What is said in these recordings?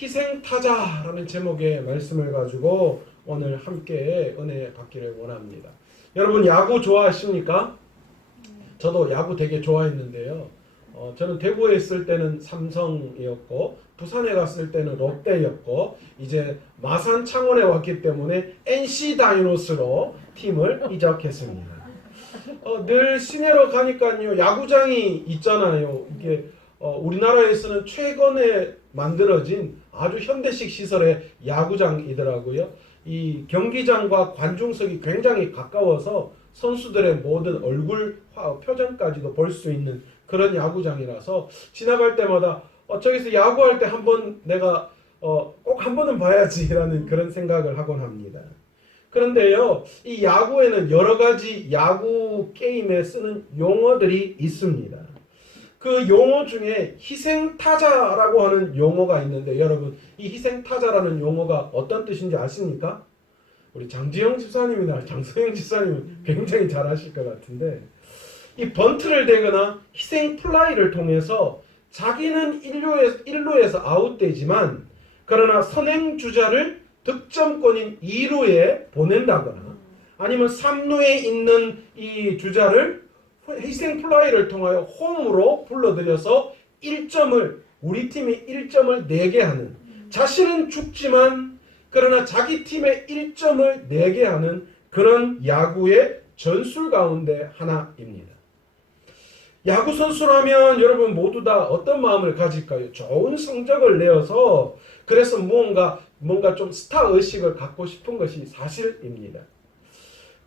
희생타자라는 제목의 말씀을 가지고 오늘 함께 은혜 받기를 원합니다. 여러분 야구 좋아하십니까? 저도 야구 되게 좋아했는데요. 저는 대구에 있을 때는 삼성이었고 부산에 갔을 때는 롯데였고 이제 마산 창원에 왔기 때문에 NC 다이노스로 팀을 이적했습니다. 늘 시내로 가니까요 야구장이 있잖아요. 이게 우리나라에서는 최근에 만들어진 아주 현대식 시설의 야구장이더라고요. 이 경기장과 관중석이 굉장히 가까워서 선수들의 모든 얼굴 표정까지도 볼 수 있는 그런 야구장이라서 지나갈 때마다 저기서 야구할 때 한번 내가 꼭 한 번은 봐야지라는 그런 생각을 하곤 합니다. 그런데요, 이 야구에는 여러 가지 야구 게임에 쓰는 용어들이 있습니다. 그 용어 중에 희생타자라고 하는 용어가 있는데 여러분 이 희생타자라는 용어가 어떤 뜻인지 아십니까? 우리 장지영 집사님이나 장소영 집사님은 굉장히 잘 아실 것 같은데 이 번트를 대거나 희생 플라이를 통해서 자기는 1루에서 아웃되지만 그러나 선행주자를 득점권인 2루에 보낸다거나 아니면 3루에 있는 이 주자를 희생 플라이를 통하여 홈으로 불러들여서 1점을 우리 팀이 1점을 내게 하는 자신은 죽지만 그러나 자기 팀의 1점을 내게 하는 그런 야구의 전술 가운데 하나입니다. 야구 선수라면 여러분 모두 다 어떤 마음을 가질까요? 좋은 성적을 내어서 그래서 뭔가 좀 스타 의식을 갖고 싶은 것이 사실입니다.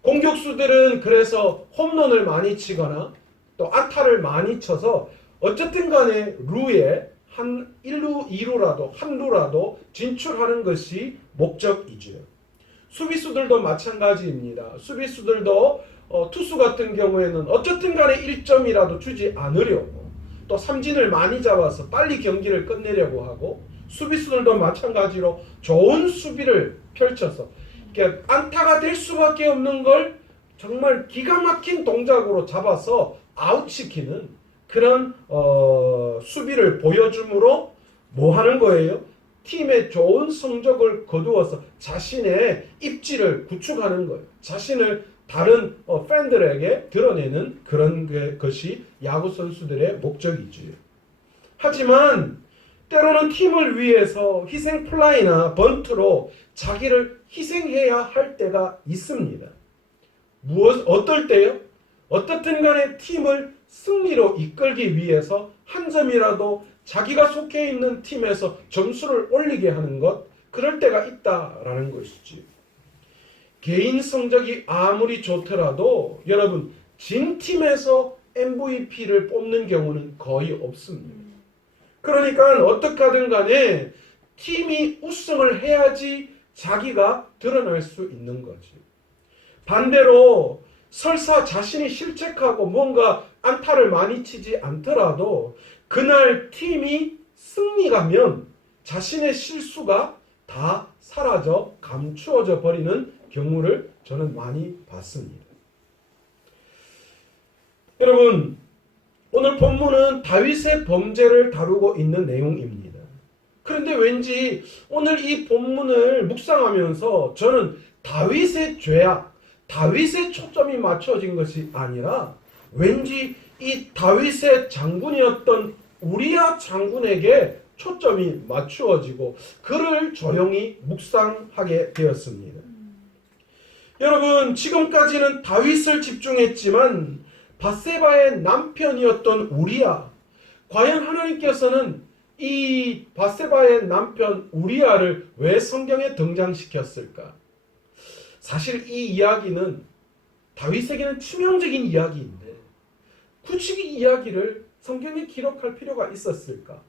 공격수들은 그래서 홈런을 많이 치거나 또 안타를 많이 쳐서 어쨌든 간에 루에 한 1루, 2루라도 한 루라도 진출하는 것이 목적이죠. 수비수들도 마찬가지입니다. 수비수들도 투수 같은 경우에는 어쨌든 간에 1점이라도 주지 않으려고 또 삼진을 많이 잡아서 빨리 경기를 끝내려고 하고 수비수들도 마찬가지로 좋은 수비를 펼쳐서 안타가 될 수밖에 없는 걸 정말 기가 막힌 동작으로 잡아서 아웃시키는 그런 수비를 보여줌으로 뭐 하는 거예요? 팀의 좋은 성적을 거두어서 자신의 입지를 구축하는 거예요. 자신을 다른 팬들에게 드러내는 그런 것이 야구 선수들의 목적이지요. 하지만 때로는 팀을 위해서 희생 플라이나 번트로 자기를 희생해야 할 때가 있습니다. 어떨 때요? 어떻든 간에 팀을 승리로 이끌기 위해서 한 점이라도 자기가 속해 있는 팀에서 점수를 올리게 하는 것, 그럴 때가 있다라는 것이지. 개인 성적이 아무리 좋더라도 여러분 진 팀에서 MVP를 뽑는 경우는 거의 없습니다. 그러니까 어떻게 하든 간에 팀이 우승을 해야지 자기가 드러날 수 있는 거지. 반대로 설사 자신이 실책하고 뭔가 안타를 많이 치지 않더라도 그날 팀이 승리가면 자신의 실수가 다 사라져 감추어져 버리는 경우를 저는 많이 봤습니다. 여러분 오늘 본문은 다윗의 범죄를 다루고 있는 내용입니다. 그런데 왠지 오늘 이 본문을 묵상하면서 저는 다윗의 죄악, 다윗의 초점이 맞춰진 것이 아니라 왠지 이 다윗의 장군이었던 우리야 장군에게 초점이 맞추어지고 그를 조용히 묵상하게 되었습니다. 여러분 지금까지는 다윗을 집중했지만 밧세바의 남편이었던 우리야, 과연 하나님께서는 이 밧세바의 남편 우리야를 왜 성경에 등장시켰을까? 사실 이 이야기는 다윗에게는 치명적인 이야기인데 굳이 이 이야기를 성경에 기록할 필요가 있었을까?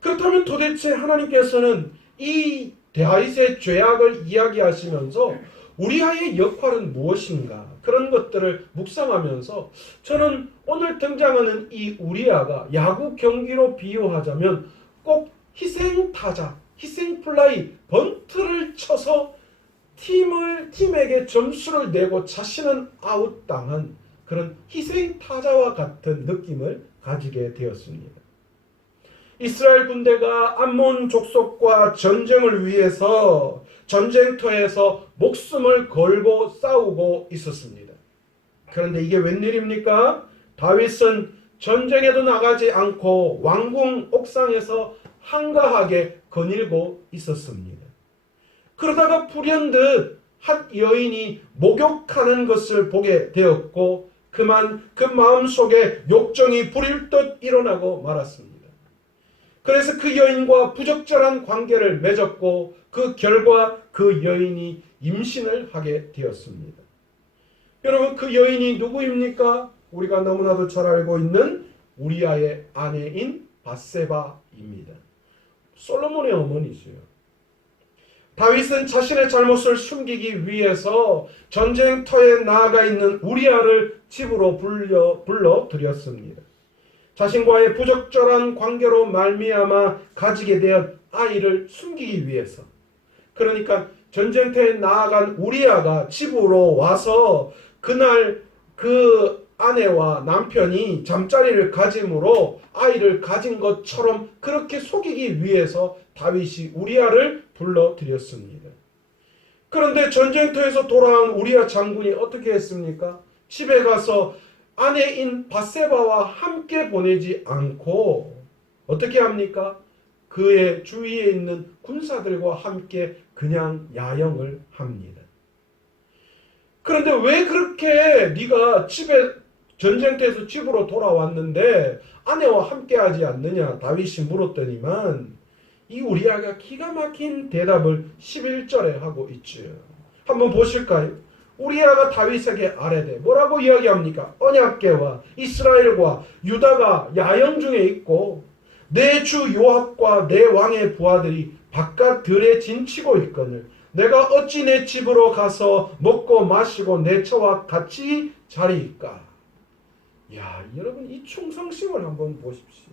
그렇다면 도대체 하나님께서는 이 다윗의 죄악을 이야기하시면서 우리아의 역할은 무엇인가? 그런 것들을 묵상하면서 저는 오늘 등장하는 이 우리아가 야구 경기로 비유하자면 꼭 희생타자, 희생플라이, 번트를 쳐서 팀에게 점수를 내고 자신은 아웃당한 그런 희생타자와 같은 느낌을 가지게 되었습니다. 이스라엘 군대가 암몬 족속과 전쟁을 위해서 전쟁터에서 목숨을 걸고 싸우고 있었습니다. 그런데 이게 웬일입니까? 다윗은 전쟁에도 나가지 않고 왕궁 옥상에서 한가하게 거닐고 있었습니다. 그러다가 불현듯 한 여인이 목욕하는 것을 보게 되었고 그만 그 마음속에 욕정이 불일 듯 일어나고 말았습니다. 그래서 그 여인과 부적절한 관계를 맺었고 그 결과 그 여인이 임신을 하게 되었습니다. 여러분, 그 여인이 누구입니까? 우리가 너무나도 잘 알고 있는 우리아의 아내인 밧세바입니다. 솔로몬의 어머니지요. 다윗은 자신의 잘못을 숨기기 위해서 전쟁터에 나아가 있는 우리아를 집으로 불러들였습니다. 자신과의 부적절한 관계로 말미암아 가지게 된 아이를 숨기기 위해서. 그러니까 전쟁터에 나아간 우리아가 집으로 와서 그날 그 아내와 남편이 잠자리를 가짐으로 아이를 가진 것처럼 그렇게 속이기 위해서 다윗이 우리아를 불러들였습니다. 그런데 전쟁터에서 돌아온 우리아 장군이 어떻게 했습니까? 집에 가서 아내인 밧세바와 함께 보내지 않고 어떻게 합니까? 그의 주위에 있는 군사들과 함께 그냥 야영을 합니다. 그런데 왜 그렇게 네가 전쟁터에서 집으로 돌아왔는데 아내와 함께하지 않느냐 다윗이 물었더니만 이 우리아가 기가 막힌 대답을 11절에 하고 있죠. 한번 보실까요? 우리아가 다윗에게 아뢰되 뭐라고 이야기합니까? 언약궤와 이스라엘과 유다가 야영 중에 있고 내 주 요압과 내 왕의 부하들이 바깥 들에 진치고 있거늘 내가 어찌 내 집으로 가서 먹고 마시고 내 처와 같이 자리일까? 야, 여러분 이 충성심을 한번 보십시오.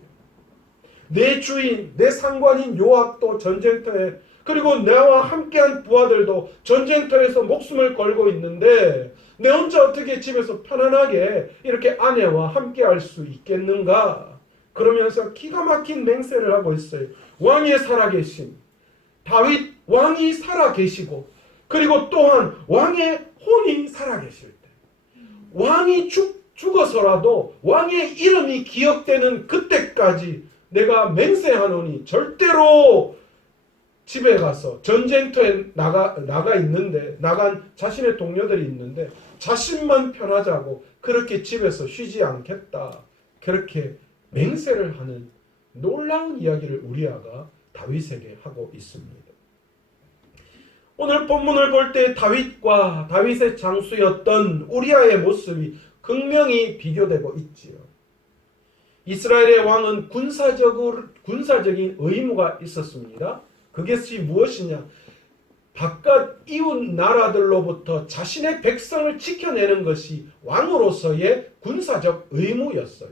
내 주인, 내 상관인 요압도 전쟁터에 그리고 나와 함께한 부하들도 전쟁터에서 목숨을 걸고 있는데 내 혼자 어떻게 집에서 편안하게 이렇게 아내와 함께할 수 있겠는가? 그러면서 기가 막힌 맹세를 하고 있어요. 왕이 살아계신 다윗 왕이 살아계시고 그리고 또한 왕의 혼이 살아계실 때 왕이 죽어서라도 왕의 이름이 기억되는 그때까지 내가 맹세하노니 절대로 집에 가서 전쟁터에 나간 자신의 동료들이 있는데 자신만 편하자고 그렇게 집에서 쉬지 않겠다. 그렇게 맹세를 하는 놀라운 이야기를 우리아가 다윗에게 하고 있습니다. 오늘 본문을 볼 때 다윗과 다윗의 장수였던 우리아의 모습이 극명히 비교되고 있지요. 이스라엘의 왕은 군사적인 의무가 있었습니다. 그것이 무엇이냐? 바깥 이웃 나라들로부터 자신의 백성을 지켜내는 것이 왕으로서의 군사적 의무였어요.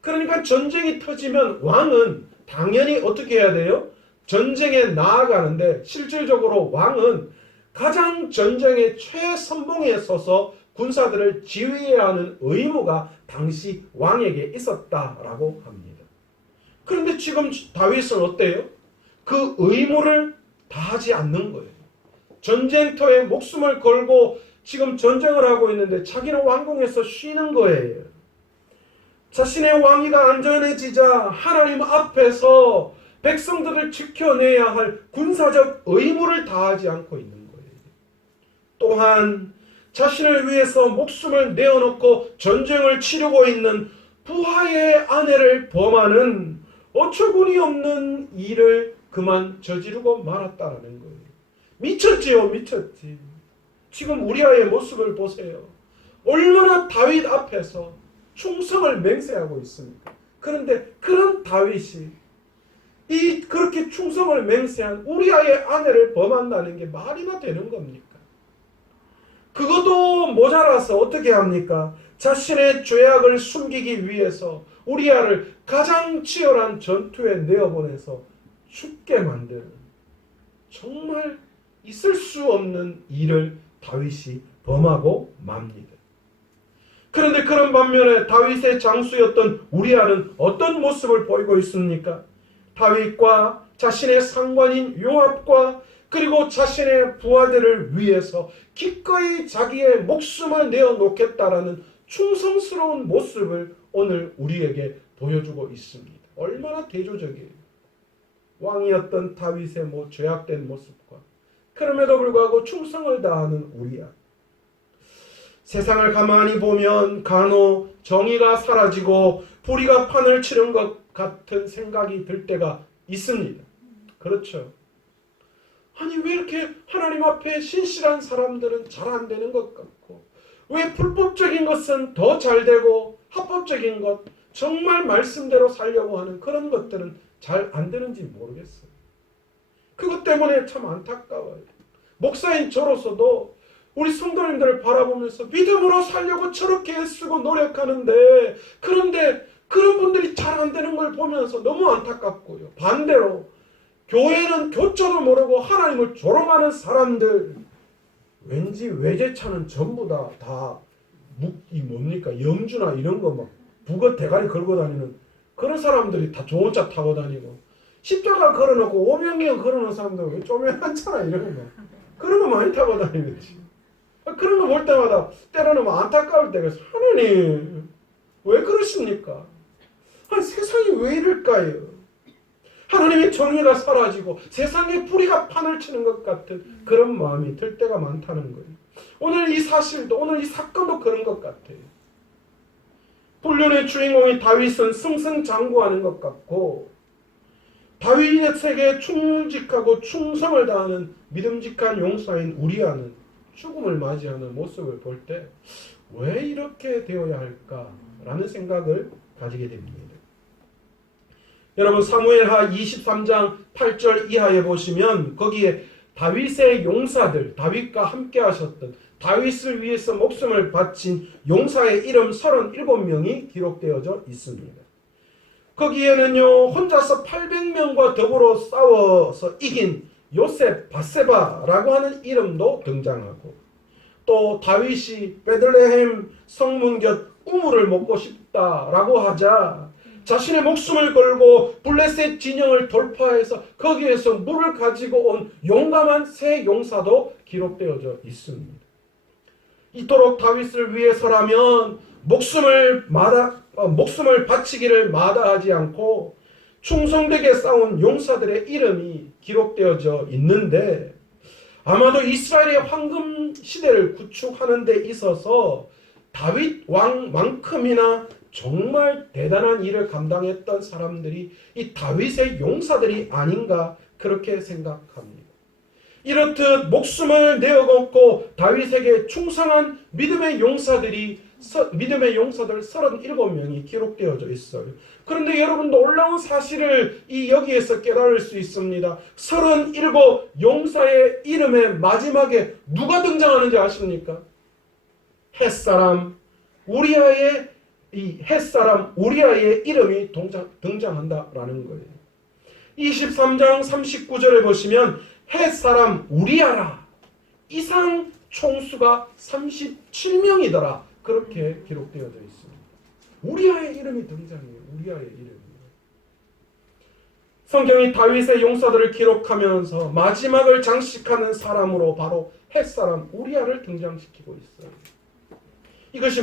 그러니까 전쟁이 터지면 왕은 당연히 어떻게 해야 돼요? 전쟁에 나아가는데 실질적으로 왕은 가장 전쟁의 최선봉에 서서 군사들을 지휘해야 하는 의무가 당시 왕에게 있었다라고 합니다. 그런데 지금 다윗은 어때요? 그 의무를 다하지 않는 거예요. 전쟁터에 목숨을 걸고 지금 전쟁을 하고 있는데 자기는 왕궁에서 쉬는 거예요. 자신의 왕위가 안전해지자 하나님 앞에서 백성들을 지켜내야 할 군사적 의무를 다하지 않고 있는 거예요. 또한 자신을 위해서 목숨을 내어놓고 전쟁을 치르고 있는 부하의 아내를 범하는 어처구니 없는 일을 그만 저지르고 말았다라는 거예요. 미쳤지요, 미쳤지. 지금 우리아의 모습을 보세요. 얼마나 다윗 앞에서 충성을 맹세하고 있습니까? 그런데 그런 다윗이 그렇게 충성을 맹세한 우리아의 아내를 범한다는 게 말이나 되는 겁니까? 그것도 모자라서 어떻게 합니까? 자신의 죄악을 숨기기 위해서 우리아를 가장 치열한 전투에 내어보내서 죽게 만드는 정말 있을 수 없는 일을 다윗이 범하고 맙니다. 그런데 그런 반면에 다윗의 장수였던 우리아는 어떤 모습을 보이고 있습니까? 다윗과 자신의 상관인 요압과 그리고 자신의 부하들을 위해서 기꺼이 자기의 목숨을 내어놓겠다라는 충성스러운 모습을 오늘 우리에게 보여주고 있습니다. 얼마나 대조적이에요. 왕이었던 다윗의 죄악된 모습과 그럼에도 불구하고 충성을 다하는 우리야. 세상을 가만히 보면 간혹 정의가 사라지고 불의가 판을 치는 것 같은 생각이 들 때가 있습니다. 그렇죠. 아니 왜 이렇게 하나님 앞에 신실한 사람들은 잘 안 되는 것 같고 왜 불법적인 것은 더 잘 되고 합법적인 것 정말 말씀대로 살려고 하는 그런 것들은 잘 안 되는지 모르겠어요. 그것 때문에 참 안타까워요. 목사인 저로서도 우리 성도님들을 바라보면서 믿음으로 살려고 저렇게 애쓰고 노력하는데 그런데 그런 분들이 잘 안 되는 걸 보면서 너무 안타깝고요. 반대로 교회는 교조도 모르고 하나님을 조롱하는 사람들 왠지 외제차는 전부 다 뭡니까 영주나 이런 거 막 북어 대가리 걸고 다니는 그런 사람들이 다 좋은 차 타고 다니고 십자가 걸어놓고 오병이어 걸어놓은 사람들 왜 쪼매놨잖아 이런 거 그런 거 많이 타고 다니는지 그런 거 볼 때마다 때로는 안타까울 때가 있어요. 하나님 왜 그러십니까? 아니 세상이 왜 이럴까요? 하나님의 정의가 사라지고 세상의 불의가 판을 치는 것 같은 그런 마음이 들 때가 많다는 거예요. 오늘 이 사실도 오늘 이 사건도 그런 것 같아요. 본론의 주인공이 다윗은 승승장구하는 것 같고 다윗에게 충직하고 충성을 다하는 믿음직한 용사인 우리아는 죽음을 맞이하는 모습을 볼 때 왜 이렇게 되어야 할까라는 생각을 가지게 됩니다. 여러분 사무엘하 23장 8절 이하에 보시면 거기에 다윗의 용사들, 다윗과 함께 하셨던 다윗을 위해서 목숨을 바친 용사의 이름 37명이 기록되어져 있습니다. 거기에는요 혼자서 800명과 더불어 싸워서 이긴 요셉 바세바라고 하는 이름도 등장하고 또 다윗이 베들레헴 성문 곁 우물을 먹고 싶다라고 하자 자신의 목숨을 걸고 블레셋 진영을 돌파해서 거기에서 물을 가지고 온 용감한 세 용사도 기록되어져 있습니다. 이토록 다윗을 위해서라면 목숨을 바치기를 마다하지 않고 충성되게 싸운 용사들의 이름이 기록되어져 있는데 아마도 이스라엘의 황금 시대를 구축하는 데 있어서 다윗 왕만큼이나 정말 대단한 일을 감당했던 사람들이 이 다윗의 용사들이 아닌가 그렇게 생각합니다. 이렇듯 목숨을 내어놓고 다윗에게 충성한 믿음의 용사들 37명이 기록되어져 있어요. 그런데 여러분 놀라운 사실을 여기에서 깨달을 수 있습니다. 37 용사의 이름의 마지막에 누가 등장하는지 아십니까? 햇사람 우리아의 이름이 등장한다라는 거예요. 23장 39절에 보시면 햇사람 우리아라 이상 총수가 37명이더라 그렇게 기록되어져 있습니다. 우리아의 이름이 등장해요. 우리아의 이름이. 성경이 다윗의 용사들을 기록하면서 마지막을 장식하는 사람으로 바로 햇사람 우리아를 등장시키고 있어요. 이것이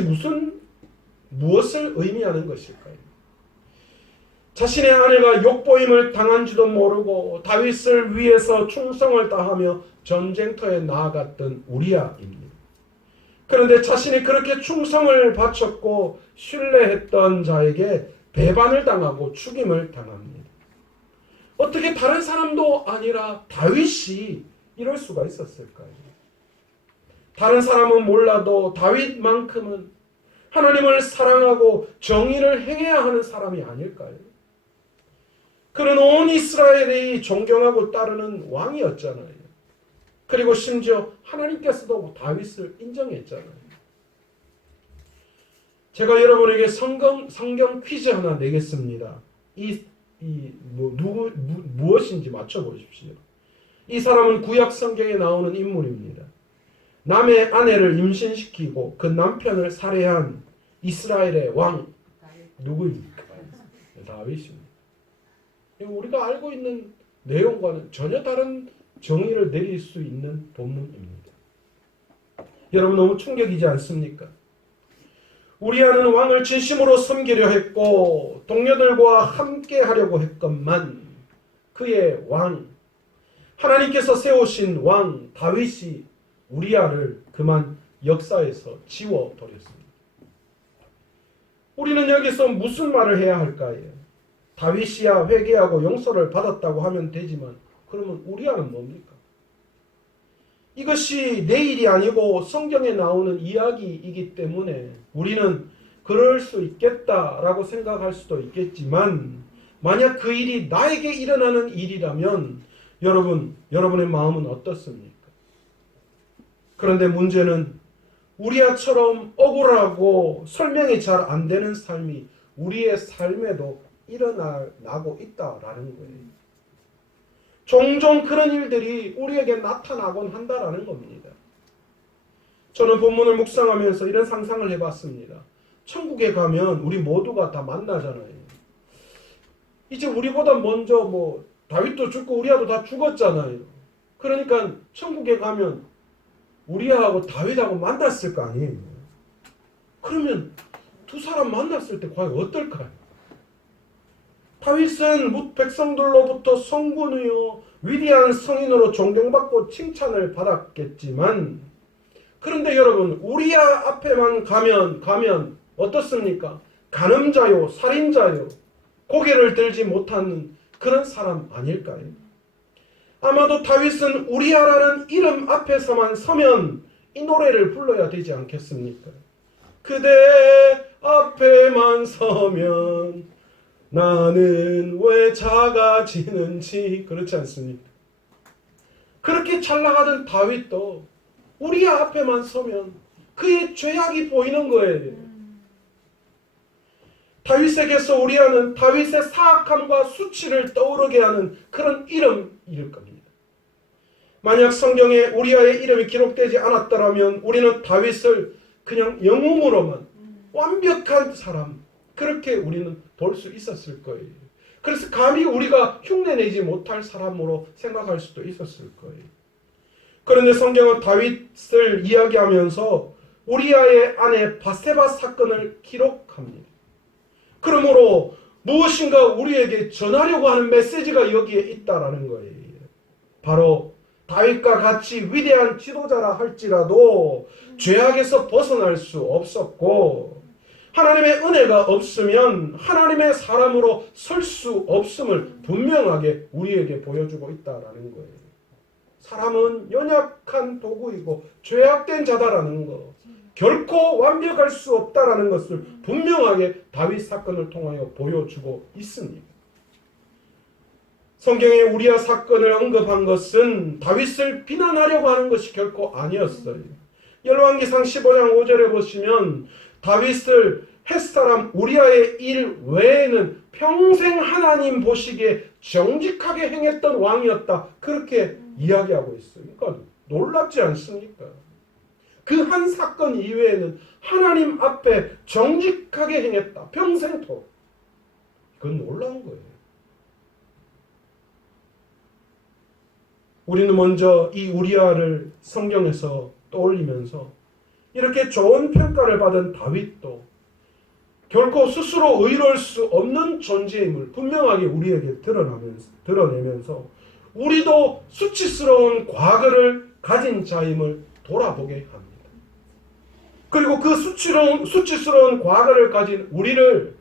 무엇을 의미하는 것일까요? 자신의 아내가 욕보임을 당한지도 모르고 다윗을 위해서 충성을 다하며 전쟁터에 나아갔던 우리아입니다. 그런데 자신이 그렇게 충성을 바쳤고 신뢰했던 자에게 배반을 당하고 죽임을 당합니다. 어떻게 다른 사람도 아니라 다윗이 이럴 수가 있었을까요? 다른 사람은 몰라도 다윗만큼은 하나님을 사랑하고 정의를 행해야 하는 사람이 아닐까요? 그는 온 이스라엘이 존경하고 따르는 왕이었잖아요. 그리고 심지어 하나님께서도 다윗을 인정했잖아요. 제가 여러분에게 성경 퀴즈 하나 내겠습니다. 무엇인지 맞춰보십시오. 이 사람은 구약 성경에 나오는 인물입니다. 남의 아내를 임신시키고 그 남편을 살해한 이스라엘의 왕 누구입니까? 다윗입니다. 우리가 알고 있는 내용과는 전혀 다른 정의를 내릴 수 있는 본문입니다. 여러분 너무 충격이지 않습니까? 우리아는 왕을 진심으로 섬기려 했고 동료들과 함께 하려고 했건만 그의 왕, 하나님께서 세우신 왕 다윗이 우리아를 그만 역사에서 지워버렸습니다. 우리는 여기서 무슨 말을 해야 할까요? 다윗이야 회개하고 용서를 받았다고 하면 되지만 그러면 우리아는 뭡니까? 이것이 내 일이 아니고 성경에 나오는 이야기이기 때문에 우리는 그럴 수 있겠다라고 생각할 수도 있겠지만 만약 그 일이 나에게 일어나는 일이라면 여러분의 마음은 어떻습니까? 그런데 문제는 우리아처럼 억울하고 설명이 잘 안 되는 삶이 우리의 삶에도 일어나고 있다라는 거예요. 종종 그런 일들이 우리에게 나타나곤 한다라는 겁니다. 저는 본문을 묵상하면서 이런 상상을 해봤습니다. 천국에 가면 우리 모두가 다 만나잖아요. 이제 우리보다 먼저 다윗도 죽고 우리아도 다 죽었잖아요. 그러니까 천국에 가면 우리아하고 다윗하고 만났을 거 아니에요. 그러면 두 사람 만났을 때 과연 어떨까요? 다윗은 백성들로부터 성군이요 위대한 성인으로 존경받고 칭찬을 받았겠지만 그런데 여러분 우리아 앞에만 가면 어떻습니까? 간음자요 살인자요 고개를 들지 못하는 그런 사람 아닐까요? 아마도 다윗은 우리아라는 이름 앞에서만 서면 이 노래를 불러야 되지 않겠습니까? 그대 앞에만 서면 나는 왜 작아지는지 그렇지 않습니까? 그렇게 잘 나가던 다윗도 우리아 앞에만 서면 그의 죄악이 보이는 거예요. 다윗에게서 우리아는 다윗의 사악함과 수치를 떠오르게 하는 그런 이름일 겁니다. 만약 성경에 우리아의 이름이 기록되지 않았더라면 우리는 다윗을 그냥 영웅으로만 완벽한 사람 그렇게 우리는 볼 수 있었을 거예요. 그래서 감히 우리가 흉내내지 못할 사람으로 생각할 수도 있었을 거예요. 그런데 성경은 다윗을 이야기하면서 우리아의 아내 바세바 사건을 기록합니다. 그러므로 무엇인가 우리에게 전하려고 하는 메시지가 여기에 있다라는 거예요. 바로 다윗과 같이 위대한 지도자라 할지라도 죄악에서 벗어날 수 없었고 하나님의 은혜가 없으면 하나님의 사람으로 설 수 없음을 분명하게 우리에게 보여주고 있다라는 거예요. 사람은 연약한 도구이고 죄악된 자다라는 거, 결코 완벽할 수 없다라는 것을 분명하게 다윗 사건을 통하여 보여주고 있습니다. 성경에 우리아 사건을 언급한 것은 다윗을 비난하려고 하는 것이 결코 아니었어요. 열왕기상 15장 5절에 보시면 다윗을 햇사람 우리아의 일 외에는 평생 하나님 보시기에 정직하게 행했던 왕이었다. 그렇게 이야기하고 있어요. 그러니까 놀랍지 않습니까? 그 한 사건 이외에는 하나님 앞에 정직하게 행했다. 평생토록. 그건 놀라운 거예요. 우리는 먼저 이 우리아를 성경에서 떠올리면서 이렇게 좋은 평가를 받은 다윗도 결코 스스로 의로울 수 없는 존재임을 분명하게 우리에게 드러내면서 우리도 수치스러운 과거를 가진 자임을 돌아보게 합니다. 그리고 그 수치스러운 과거를 가진 우리를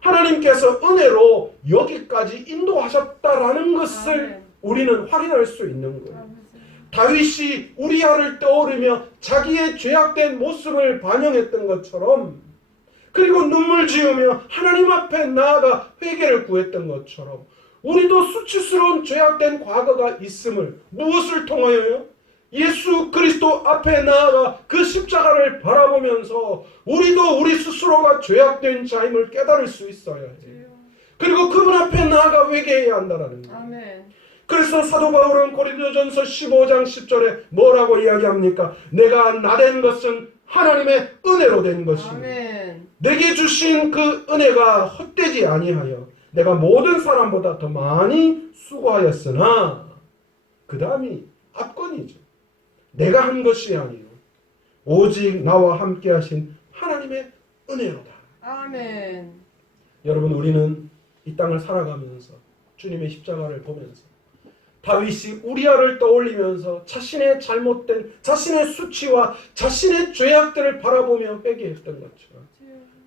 하나님께서 은혜로 여기까지 인도하셨다라는 것을 우리는 확인할 수 있는 거예요. 다윗이 우리아를 떠오르며 자기의 죄악된 모습을 반영했던 것처럼 그리고 눈물 지으며 하나님 앞에 나아가 회개를 구했던 것처럼 우리도 수치스러운 죄악된 과거가 있음을 무엇을 통하여요? 예수 그리스도 앞에 나아가 그 십자가를 바라보면서 우리도 우리 스스로가 죄악된 자임을 깨달을 수 있어야 해요. 그리고 그분 앞에 나아가 회개해야 한다는 거예요. 아멘. 그래서 사도 바울은 고린도전서 15장 10절에 뭐라고 이야기합니까? 내가 나된 것은 하나님의 은혜로 된 것입니다. 아멘. 내게 주신 그 은혜가 헛되지 아니하여 내가 모든 사람보다 더 많이 수고하였으나 그 다음이 압권이죠. 내가 한 것이 아니요 오직 나와 함께 하신 하나님의 은혜로다. 아멘. 여러분, 우리는 이 땅을 살아가면서 주님의 십자가를 보면서 다윗이 우리아를 떠올리면서 자신의 잘못된 자신의 수치와 자신의 죄악들을 바라보며 회개했던 것처럼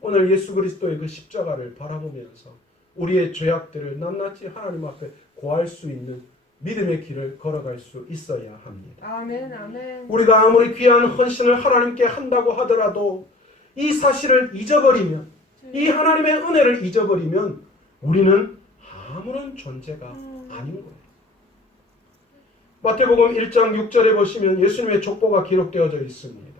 오늘 예수 그리스도의 그 십자가를 바라보면서 우리의 죄악들을 낱낱이 하나님 앞에 고할 수 있는 믿음의 길을 걸어갈 수 있어야 합니다. 아멘. 아멘. 우리가 아무리 귀한 헌신을 하나님께 한다고 하더라도 이 사실을 잊어버리면, 이 하나님의 은혜를 잊어버리면 우리는 아무런 존재가 아닌 거예요. 마태복음 1장 6절에 보시면 예수님의 족보가 기록되어져 있습니다.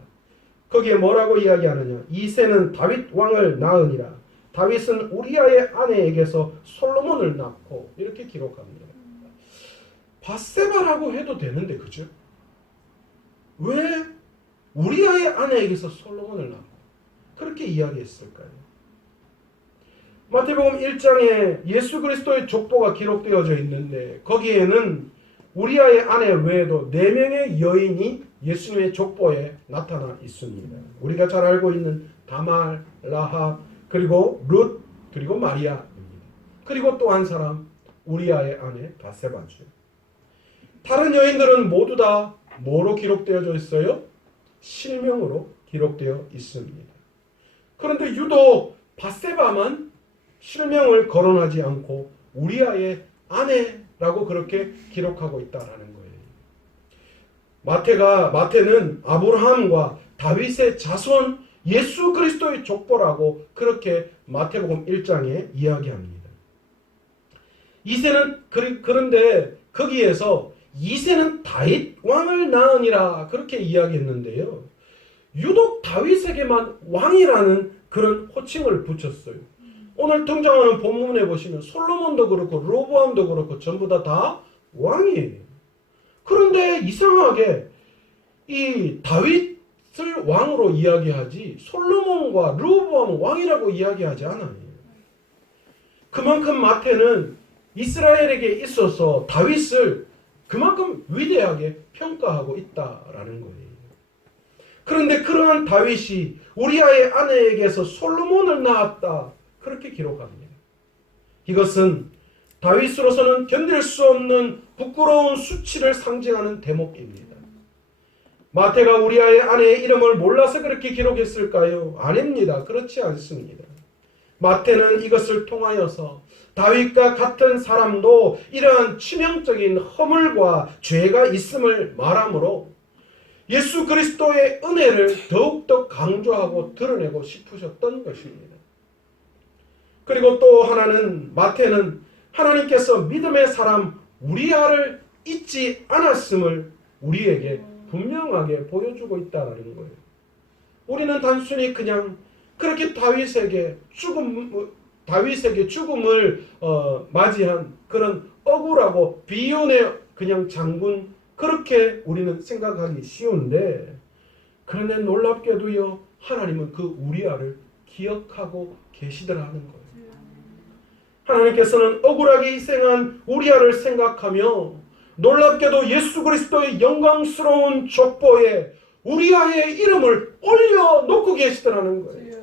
거기에 뭐라고 이야기하느냐? 이새는 다윗 왕을 낳으니라. 다윗은 우리아의 아내에게서 솔로몬을 낳고, 이렇게 기록합니다. 밧세바라고 해도 되는데, 그죠? 왜 우리아의 아내에게서 솔로몬을 낳고 그렇게 이야기했을까요? 마태복음 1장에 예수 그리스도의 족보가 기록되어져 있는데 거기에는 우리아의 아내 외에도 4명의 여인이 예수님의 족보에 나타나 있습니다. 우리가 잘 알고 있는 다말, 라합, 그리고 룻, 그리고 마리아입니다. 그리고 또 한 사람, 우리아의 아내 밧세바죠. 다른 여인들은 모두 다 뭐로 기록되어져 있어요? 실명으로 기록되어 있습니다. 그런데 유독 밧세바만 실명을 거론하지 않고 우리아의 아내라고 그렇게 기록하고 있다라는 거예요. 마태는 아브라함과 다윗의 자손 예수 그리스도의 족보라고 그렇게 마태복음 1장에 이야기합니다. 이새는 그런데 거기에서 이새는 다윗 왕을 낳으니라 그렇게 이야기했는데요. 유독 다윗에게만 왕이라는 그런 호칭을 붙였어요. 오늘 등장하는 본문에 보시면 솔로몬도 그렇고 르호보암도 그렇고 전부 다 왕이에요. 그런데 이상하게 이 다윗을 왕으로 이야기하지 솔로몬과 르호보암은 왕이라고 이야기하지 않아요. 그만큼 마태는 이스라엘에게 있어서 다윗을 그만큼 위대하게 평가하고 있다라는 거예요. 그런데 그러한 다윗이 우리아의 아내에게서 솔로몬을 낳았다 그렇게 기록합니다. 이것은 다윗으로서는 견딜 수 없는 부끄러운 수치를 상징하는 대목입니다. 마태가 우리아의 아내의 이름을 몰라서 그렇게 기록했을까요? 아닙니다. 그렇지 않습니다. 마태는 이것을 통하여서 다윗과 같은 사람도 이러한 치명적인 허물과 죄가 있음을 말하므로 예수 그리스도의 은혜를 더욱더 강조하고 드러내고 싶으셨던 것입니다. 그리고 또 하나는 마태는 하나님께서 믿음의 사람 우리아를 잊지 않았음을 우리에게 분명하게 보여주고 있다는 거예요. 우리는 단순히 그냥 그렇게 다윗에게 죽음을 맞이한 그런 억울하고 비운의 그냥 장군 그렇게 우리는 생각하기 쉬운데 그런데 놀랍게도요 하나님은 그 우리아를 기억하고 계시더라는 거예요. 하나님께서는 억울하게 희생한 우리아를 생각하며 놀랍게도 예수 그리스도의 영광스러운 족보에 우리아의 이름을 올려놓고 계시더라는 거예요.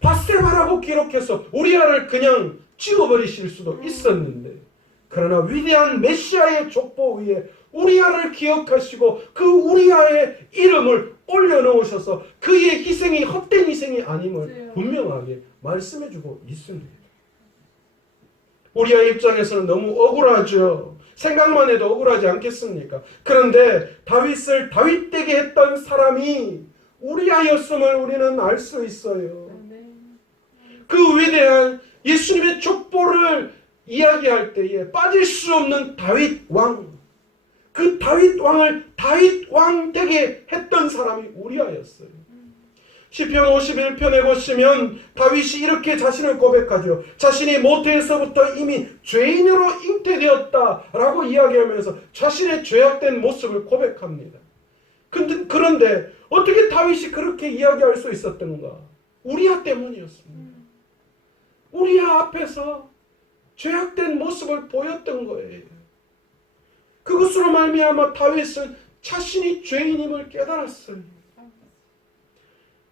밧세바라고 기록해서 우리아를 그냥 지워버리실 수도 있었는데 그러나 위대한 메시아의 족보 위에 우리아를 기억하시고 그 우리아의 이름을 올려놓으셔서 그의 희생이 헛된 희생이 아님을 분명하게 말씀해주고 있습니다. 우리아의 입장에서는 너무 억울하죠. 생각만 해도 억울하지 않겠습니까? 그런데 다윗을 다윗되게 했던 사람이 우리아였음을 우리는 알 수 있어요. 그 위대한 예수님의 족보를 이야기할 때에 빠질 수 없는 다윗 왕, 그 다윗 왕을 다윗 왕 되게 했던 사람이 우리아였어요. 시편 51편에 보시면 다윗이 이렇게 자신을 고백하죠. 자신이 모태에서부터 이미 죄인으로 잉태되었다라고 이야기하면서 자신의 죄악된 모습을 고백합니다. 그런데 어떻게 다윗이 그렇게 이야기할 수 있었던가? 우리아 때문이었습니다. 우리아 앞에서 죄악된 모습을 보였던 거예요. 그것으로 말미암아 다윗은 자신이 죄인임을 깨달았어요.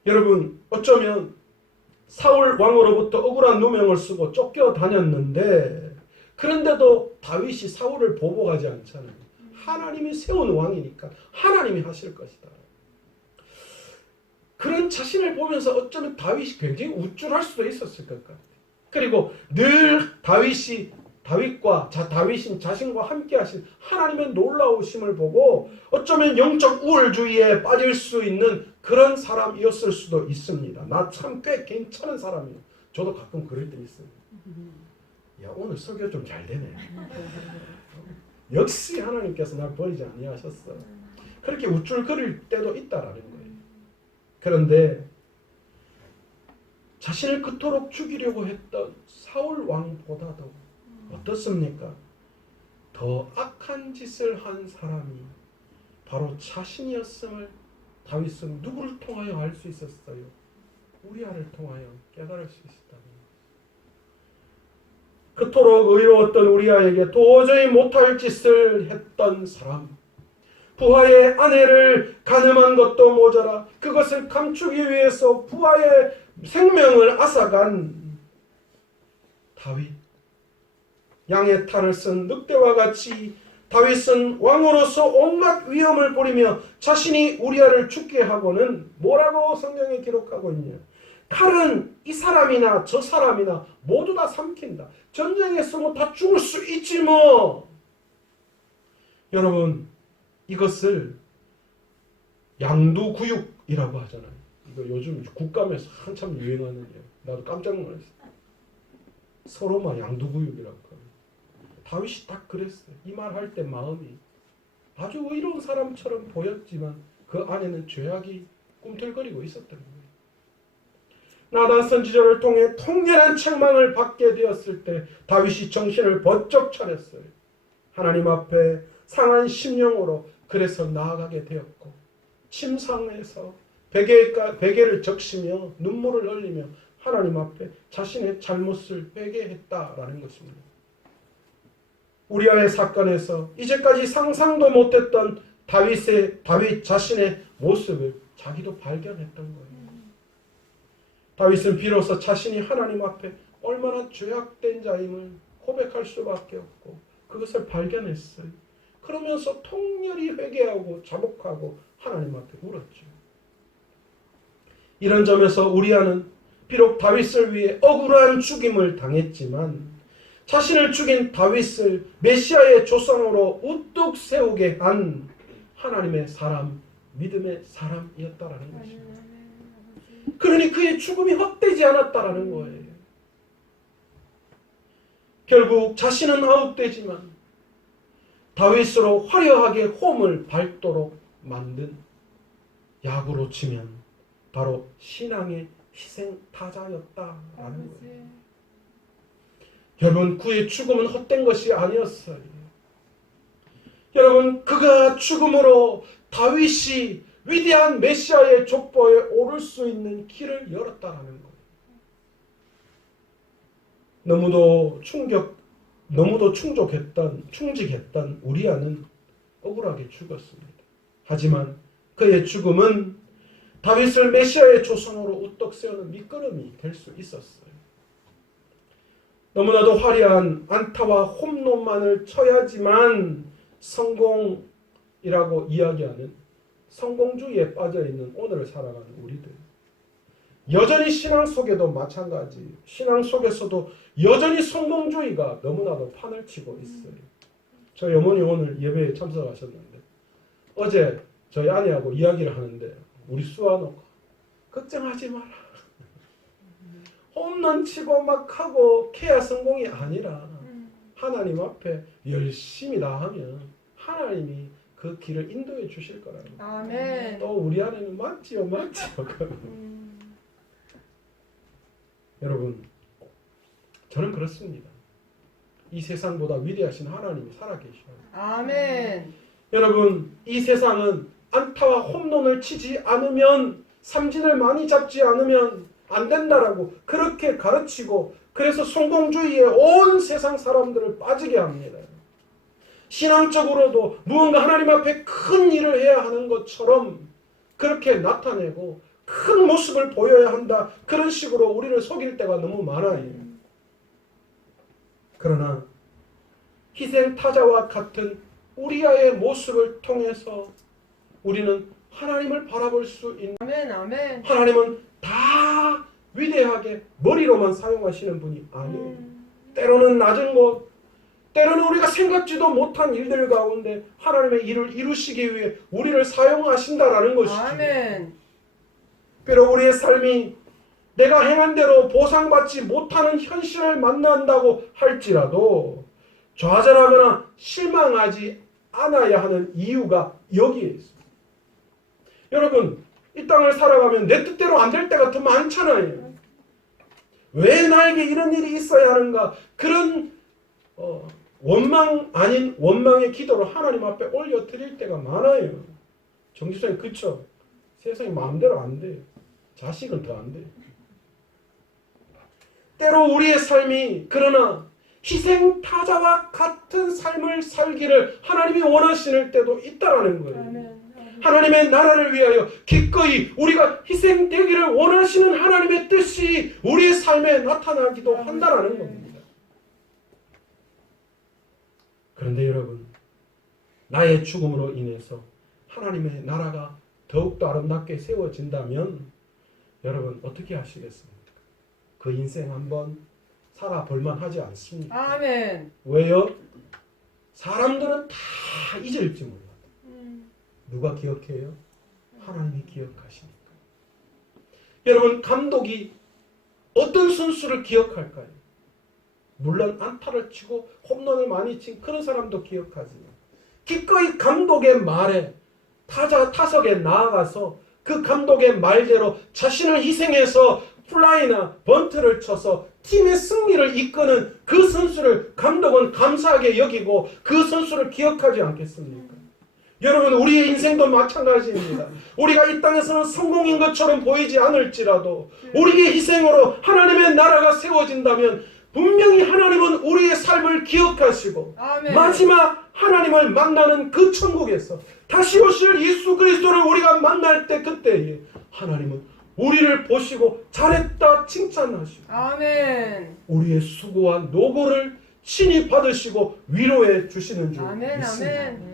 여러분, 어쩌면 사울 왕으로부터 억울한 누명을 쓰고 쫓겨다녔는데 그런데도 다윗이 사울을 보복하지 않잖아요. 하나님이 세운 왕이니까 하나님이 하실 것이다. 그런 자신을 보면서 어쩌면 다윗이 굉장히 우쭐할 수도 있었을 것 같아요. 그리고 늘 다윗인 자신과 함께 하신 하나님의 놀라우심을 보고 어쩌면 영적 우월주의에 빠질 수 있는 그런 사람이었을 수도 있습니다. 나 참 꽤 괜찮은 사람이에요. 저도 가끔 그럴 때 있어요. 야, 오늘 설교 좀 잘 되네. 역시 하나님께서 날 버리지 아니하셨어. 그렇게 우쭐거릴 때도 있다라는 거예요. 그런데 자신을 그토록 죽이려고 했던 사울 왕보다도 어떻습니까? 더 악한 짓을 한 사람이 바로 자신이었음을 다윗은 누구를 통하여 알 수 있었어요? 우리아를 통하여 깨달을 수 있었다는 거예요. 그토록 의로웠던 우리아에게 도저히 못할 짓을 했던 사람, 부하의 아내를 가늠한 것도 모자라 그것을 감추기 위해서 부하의 생명을 앗아간 다윗, 양의 탈을 쓴 늑대와 같이 다윗은 왕으로서 온갖 위험을 부리며 자신이 우리아를 죽게 하고는 뭐라고 성경에 기록하고 있냐? 칼은 이 사람이나 저 사람이나 모두 다 삼킨다. 전쟁에서 뭐 다 죽을 수 있지 뭐. 여러분, 이것을 양두구육이라고 하잖아요. 이거 요즘 국감에서 한참 유행하는 예. 나도 깜짝 놀랐어요. 서로만 양두구육이라고 합니다. 다윗이 딱 그랬어요. 이 말 할 때 마음이 아주 의로운 사람처럼 보였지만 그 안에는 죄악이 꿈틀거리고 있었던 거예요. 나단 선지자를 통해 통렬한 책망을 받게 되었을 때 다윗이 정신을 번쩍 차렸어요. 하나님 앞에 상한 심령으로 그래서 나아가게 되었고 침상에서 베개를 적시며 눈물을 흘리며 하나님 앞에 자신의 잘못을 회개했다라는 것입니다. 우리아의 사건에서 이제까지 상상도 못했던 다윗 자신의 모습을 자기도 발견했던 거예요. 다윗은 비로소 자신이 하나님 앞에 얼마나 죄악된 자임을 고백할 수밖에 없고 그것을 발견했어요. 그러면서 통렬히 회개하고 자복하고 하나님 앞에 울었죠. 이런 점에서 우리아는 비록 다윗을 위해 억울한 죽임을 당했지만 자신을 죽인 다윗을 메시아의 조상으로 우뚝 세우게 한 하나님의 사람, 믿음의 사람이었다라는 것입니다. 그러니 그의 죽음이 헛되지 않았다라는 거예요. 결국 자신은 아웃되지만 다윗으로 화려하게 홈을 밟도록 만든 야구로 치면 바로 신앙의 희생타자였다라는 거예요. 여러분, 그의 죽음은 헛된 것이 아니었어요. 여러분, 그가 죽음으로 다윗이 위대한 메시아의 족보에 오를 수 있는 길을 열었다라는 거예요. 너무도 충직했던 우리아는 억울하게 죽었습니다. 하지만 그의 죽음은 다윗을 메시아의 조상으로 우뚝 세우는 밑거름이 될 수 있었어요. 너무나도 화려한 안타와 홈런만을 쳐야지만 성공이라고 이야기하는 성공주의에 빠져있는 오늘을 살아가는 우리들. 여전히 신앙 속에도 마찬가지. 신앙 속에서도 여전히 성공주의가 너무나도 판을 치고 있어요. 저희 어머니 오늘 예배에 참석하셨는데 어제 저희 아내하고 이야기를 하는데 우리 수아놓고 걱정하지 마라. 홈런 치고 막 하고 케어 성공이 아니라 하나님 앞에 열심히 나가면 하나님이 그 길을 인도해 주실 거라는 거예요. 아멘. 또 우리 아내는 맞지요. 여러분, 저는 그렇습니다. 이 세상보다 위대하신 하나님이 살아계셔요. 아멘. 여러분, 이 세상은 안타와 홈런을 치지 않으면, 삼진을 많이 잡지 않으면 안 된다라고 그렇게 가르치고 그래서 성공주의에 온 세상 사람들을 빠지게 합니다. 신앙적으로도 무언가 하나님 앞에 큰 일을 해야 하는 것처럼 그렇게 나타내고 큰 모습을 보여야 한다. 그런 식으로 우리를 속일 때가 너무 많아요. 그러나 희생타자와 같은 우리아의 모습을 통해서 우리는 하나님을 바라볼 수 있는, 아멘, 아멘. 하나님은 다 위대하게 머리로만 사용하시는 분이 아니에요. 때로는 낮은 것, 때로는 우리가 생각지도 못한 일들 가운데 하나님의 일을 이루시기 위해 우리를 사용하신다라는 것이죠. 아멘. 비록 우리의 삶이 내가 행한 대로 보상받지 못하는 현실을 만난다고 할지라도 좌절하거나 실망하지 않아야 하는 이유가 여기에 있습니다. 여러분, 이 땅을 살아가면 내 뜻대로 안 될 때가 더 많잖아요. 왜 나에게 이런 일이 있어야 하는가? 그런 원망 아닌 원망의 기도를 하나님 앞에 올려드릴 때가 많아요. 정지선이 그쵸? 세상이 마음대로 안 돼요. 자식은 더 안 돼요. 때로 우리의 삶이 그러나 희생타자와 같은 삶을 살기를 하나님이 원하시는 때도 있다라는 거예요. 아멘. 하나님의 나라를 위하여 기꺼이 우리가 희생되기를 원하시는 하나님의 뜻이 우리의 삶에 나타나기도 한다라는 겁니다. 그런데 여러분, 나의 죽음으로 인해서 하나님의 나라가 더욱더 아름답게 세워진다면 여러분 어떻게 하시겠습니까? 그 인생 한번 살아볼만 하지 않습니까? 아멘. 왜요? 사람들은 다 잊을지 몰라요. 누가 기억해요? 하나님이 기억하시니까. 여러분, 감독이 어떤 선수를 기억할까요? 물론 안타를 치고 홈런을 많이 친 그런 사람도 기억하지만 기꺼이 감독의 말에 타석에 나아가서 그 감독의 말대로 자신을 희생해서 플라이나 번트를 쳐서 팀의 승리를 이끄는 그 선수를 감독은 감사하게 여기고 그 선수를 기억하지 않겠습니까? 여러분, 우리의 인생도 마찬가지입니다. 우리가 이 땅에서는 성공인 것처럼 보이지 않을지라도 우리의 희생으로 하나님의 나라가 세워진다면 분명히 하나님은 우리의 삶을 기억하시고 아멘. 마지막 하나님을 만나는 그 천국에서 다시 오실 예수 그리스도를 우리가 만날 때 그때에 하나님은 우리를 보시고 잘했다 칭찬하시고 아멘. 우리의 수고와 노고를 친히 받으시고 위로해 주시는 줄 아멘. 믿습니다. 아멘.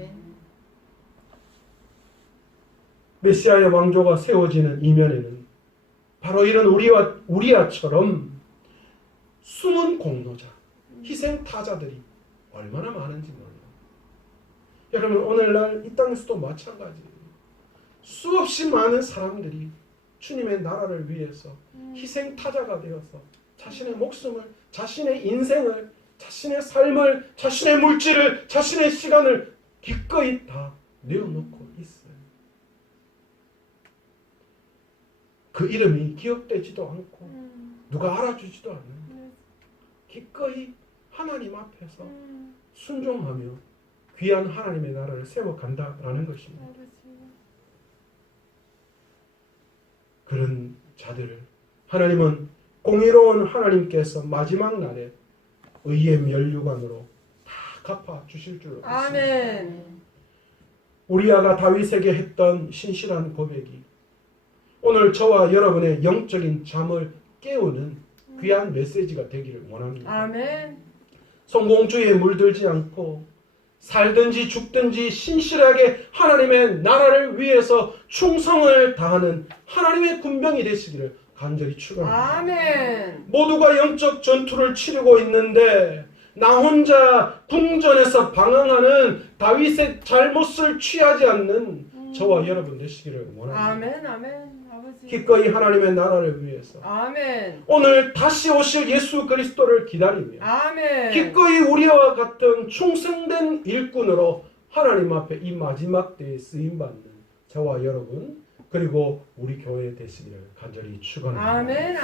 메시아의 왕조가 세워지는 이면에는 바로 이런 우리아처럼 숨은 공로자, 희생타자들이 얼마나 많은지 몰라요. 여러분, 오늘날 이 땅에서도 마찬가지예요. 수없이 많은 사람들이 주님의 나라를 위해서 희생타자가 되어서 자신의 목숨을, 자신의 인생을, 자신의 삶을, 자신의 물질을, 자신의 시간을 기꺼이 다 내어놓고 있어요. 그 이름이 기억되지도 않고 누가 알아주지도 않는 기꺼이 하나님 앞에서 순종하며 귀한 하나님의 나라를 세워간다라는 것입니다. 그런 자들을 하나님은 공의로운 하나님께서 마지막 날에 의의 면류관으로 다 갚아주실 줄 믿습니다. 아멘. 우리아가 다윗에게 했던 신실한 고백이 오늘 저와 여러분의 영적인 잠을 깨우는 귀한 메시지가 되기를 원합니다. 아멘. 성공주의에 물들지 않고 살든지 죽든지 신실하게 하나님의 나라를 위해서 충성을 다하는 하나님의 군병이 되시기를 간절히 축원합니다. 아멘. 모두가 영적 전투를 치르고 있는데 나 혼자 궁전에서 방황하는 다윗의 잘못을 취하지 않는 저와 여러분 되시기를 원합니다. 아멘. 아멘. 아버지. 기꺼이 하나님의 나라를 위해서 아멘. 오늘 다시 오실 예수 그리스도를 기다리며 아멘. 기꺼이 우리와 같은 충성된 일꾼으로 하나님 앞에 이 마지막 때에 쓰임받는 저와 여러분 그리고 우리 교회 되시기를 간절히 축원합니다. 아멘.